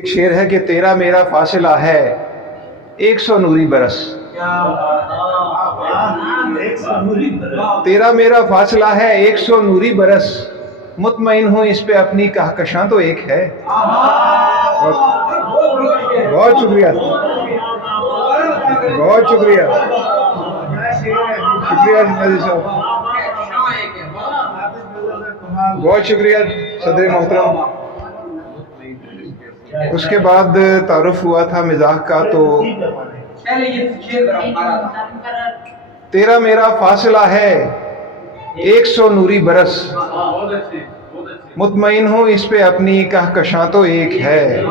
ایک شعر ہے کہ تیرا میرا فاصلہ ہے 100 نوری برس. تیرا میرا فاصلہ ہے 100 نوری برس، مطمئن ہوں اس پہ اپنی کہکشاں تو ایک ہے. بہت شکریہ، بہت شکریہ، شکریہ ناظر صاحب، بہت شکریہ صدر محترم. اس کے بعد تعارف ہوا تھا مزاح کا، تو تیرا میرا فاصلہ ہے 100 نوری برس، مطمئن ہوں اس پہ اپنی کہکشاں تو ایک ہے.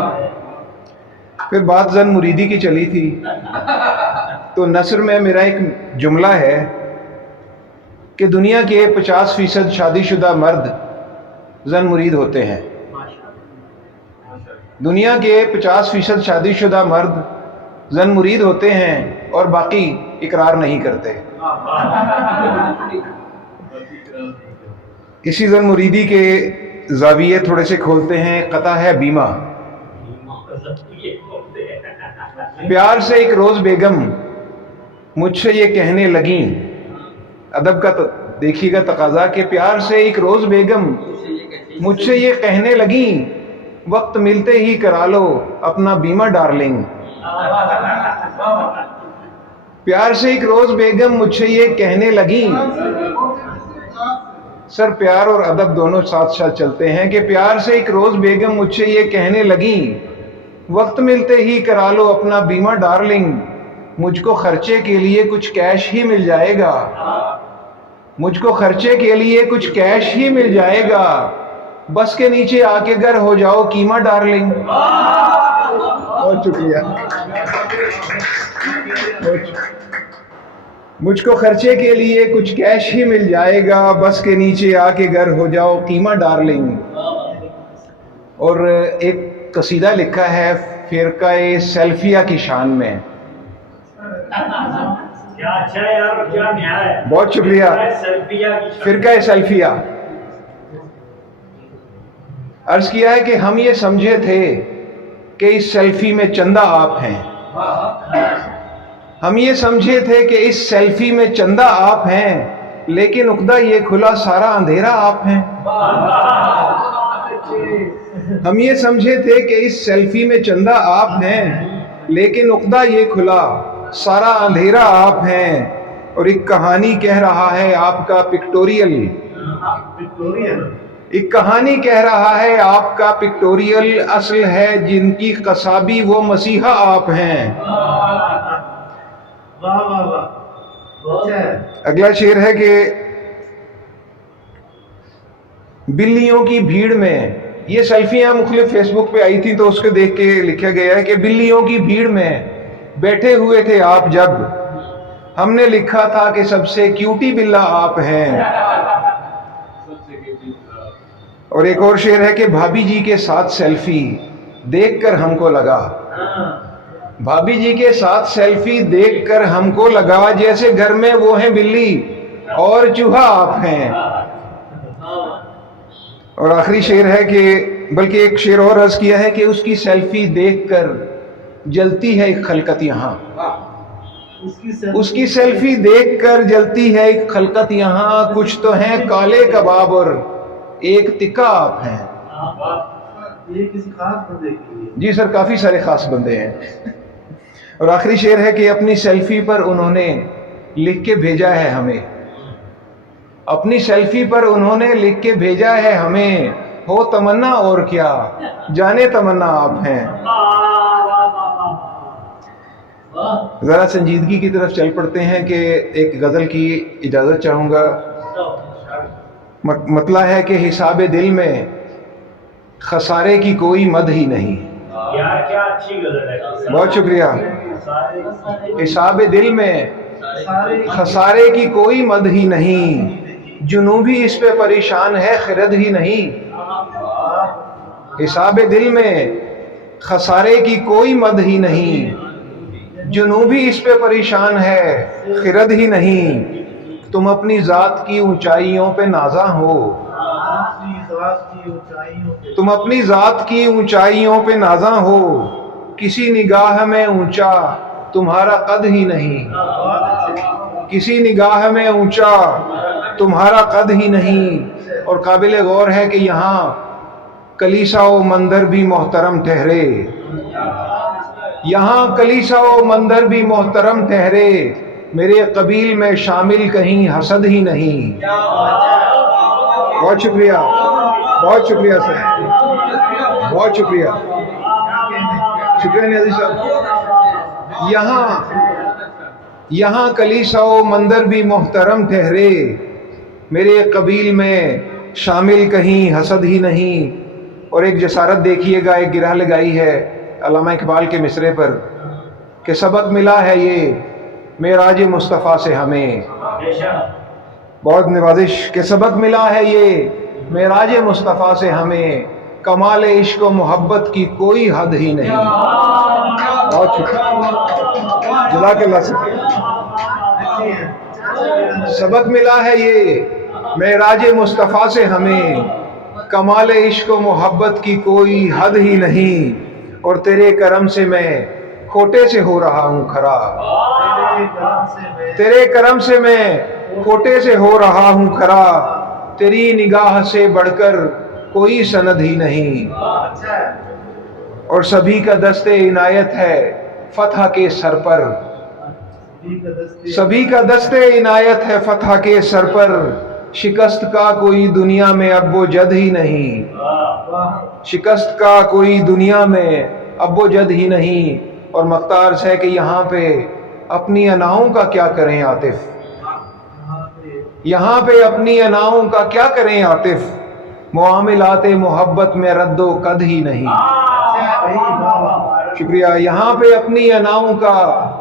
پھر بات زن مریدی کی چلی تھی، تو نثر میں میرا ایک جملہ ہے کہ دنیا کے 50% شادی شدہ مرد زن مرید ہوتے ہیں. دنیا کے 50% شادی شدہ مرد زن مرید ہوتے ہیں اور باقی اقرار نہیں کرتے. اسی زن مریدی کے زاویے تھوڑے سے کھولتے ہیں. قطع ہے بیمہ. پیار سے ایک روز بیگم مجھ سے یہ کہنے لگیں، ادب کا دیکھیے گا تقاضا، کہ پیار سے ایک روز بیگم مجھ سے یہ کہنے لگیں، وقت ملتے ہی کرا لو اپنا بیمہ ڈارلنگ. پیار سے ایک روز بیگم مجھ سے یہ کہنے لگیں. سر پیار اور ادب دونوں ساتھ ساتھ چلتے ہیں کہ پیار سے ایک روز بیگم مجھ سے یہ کہنے لگیں، وقت ملتے ہی کرا لو اپنا بیمہ ڈارلنگ. مجھ کو خرچے کے لیے کچھ کیش ہی مل جائے گا، مجھ کو خرچے کے لیے کچھ کیش ہی مل جائے گا، بس کے نیچے آ کے گر ہو جاؤ قیمہ ڈارلنگ. بہت شکریہ. مجھ کو خرچے کے لیے کچھ کیش ہی مل جائے گا، بس کے نیچے آ کے گر ہو جاؤ قیمہ ڈارلنگ. اور ایک قصیدہ لکھا ہے فرقہ سیلفیہ کی شان میں. بہت شکریہ. فرقہ سیلفیہ. عرض کیا ہے کہ ہم یہ سمجھے تھے کہ اس سیلفی میں چندہ آپ ہیں، ہم یہ سمجھے تھے کہ اس سیلفی میں چندہ آپ ہیں، لیکن عقدہ یہ کھلا سارا اندھیرا آپ ہیں. ہم یہ سمجھے تھے کہ اس سیلفی میں چندہ آپ ہیں، لیکن عقدہ یہ کھلا سارا اندھیرا آپ ہیں. اور ایک کہانی کہہ رہا ہے آپ کا پکٹوریل، ایک کہانی کہہ رہا ہے آپ کا پکٹوریل، اصل ہے جن کی قصابی وہ مسیحا آپ ہیں. اگلا شعر ہے کہ بلیوں کی بھیڑ میں، یہ سیلفیاں مختلف فیس بک پہ آئی تھی تو اس کو دیکھ کے لکھا گیا ہے کہ بلیوں کی بھیڑ میں بیٹھے ہوئے تھے آپ جب، ہم نے لکھا تھا کہ سب سے کیوٹی بلا آپ ہیں. اور ایک اور شعر ہے کہ بھابھی جی کے ساتھ سیلفی دیکھ کر ہم کو لگا، بھابھی جی کے ساتھ سیلفی دیکھ کر ہم کو لگا، جیسے گھر میں وہ ہیں بلی اور چوہا آپ ہیں. اور آخری شعر ہے کہ بلکہ ایک شعر اور عرض کیا ہے کہ اس کی سیلفی دیکھ کر جلتی ہے ایک خلقت یہاں، اس کی سیلفی دیکھ کر جلتی ہے ایک خلقت یہاں، کچھ تو ہیں کالے کباب اور ایک تکا آپ ہیں. یہ کسی خاص بندے کی؟ جی سر، کافی سارے خاص بندے ہیں. اور آخری شعر ہے کہ اپنی سیلفی پر انہوں نے لکھ کے بھیجا ہے ہمیں، اپنی سیلفی پر انہوں نے لکھ کے بھیجا ہے ہمیں، ہو تمنا اور کیا جانے تمنا آپ ہیں. ذرا سنجیدگی کی طرف چل پڑتے ہیں کہ ایک غزل کی اجازت چاہوں گا. مطلع ہے کہ حساب دل میں خسارے کی کوئی مد ہی نہیں. بہت شکریہ. حساب دل میں خسارے کی کوئی مد ہی نہیں، جنوبی اس پہ پریشان ہے خرد ہی نہیں. حساب دل میں خسارے کی کوئی مد ہی نہیں، جنوبی اس پہ پریشان ہے خرد ہی نہیں. تم اپنی ذات کی اونچائیوں پہ نازاں ہو، تم اپنی ذات کی اونچائیوں پہ نازاں ہو، کسی نگاہ میں اونچا تمہارا قد ہی نہیں، کسی نگاہ میں اونچا تمہارا قد ہی نہیں۔ اور قابل غور ہے کہ یہاں کلیسا و مندر بھی محترم ٹھہرے، یہاں کلیسا و مندر بھی محترم ٹھہرے، میرے قبیل میں شامل کہیں حسد ہی نہیں۔ بہت شکریہ، بہت شکریہ سر، بہت شکریہ، شکریہ نیازی صاحب۔ یہاں کلیسا و مندر بھی محترم ٹھہرے، میرے قبیل میں شامل کہیں حسد ہی نہیں۔ اور ایک جسارت دیکھیے گا، ایک گرہ لگائی ہے علامہ اقبال کے مصرے پر کہ سبق ملا ہے یہ معراج مصطفیٰ سے ہمیں، بہت نوازش کہ سبق ملا ہے یہ معراج مصطفیٰ سے ہمیں، کمال عشق و محبت کی کوئی حد ہی نہیں۔ بہت شکریہ، جزاک اللہ سر۔ سبق ملا ہے یہ معراج مصطفیٰ سے ہمیں، کمال عشق و محبت کی کوئی حد ہی نہیں، اور تیرے کرم سے میں کھوٹے سے ہو رہا ہوں کھڑا، تیرے کرم سے میں کھوٹے سے ہو رہا ہوں کھڑا، تیری نگاہ سے بڑھ کر کوئی سند ہی نہیں۔ اور سبھی کا دست عنایت ہے فتح کے سر پر، سبھی کا دست عنایت ہے فتح کے سر پر، شکست کا کوئی دنیا میں اب و جد ہی نہیں، شکست کا کوئی دنیا میں اب و جد ہی نہیں۔ اور مختار ہے کہ یہاں پہ اپنی اناؤں کا کیا کریں عاطف، یہاں پہ اپنی اناؤں کا کیا کریں عاطف، معاملات محبت میں رد و قد ہی نہیں۔ شکریہ۔ یہاں پہ اپنی اناؤں کا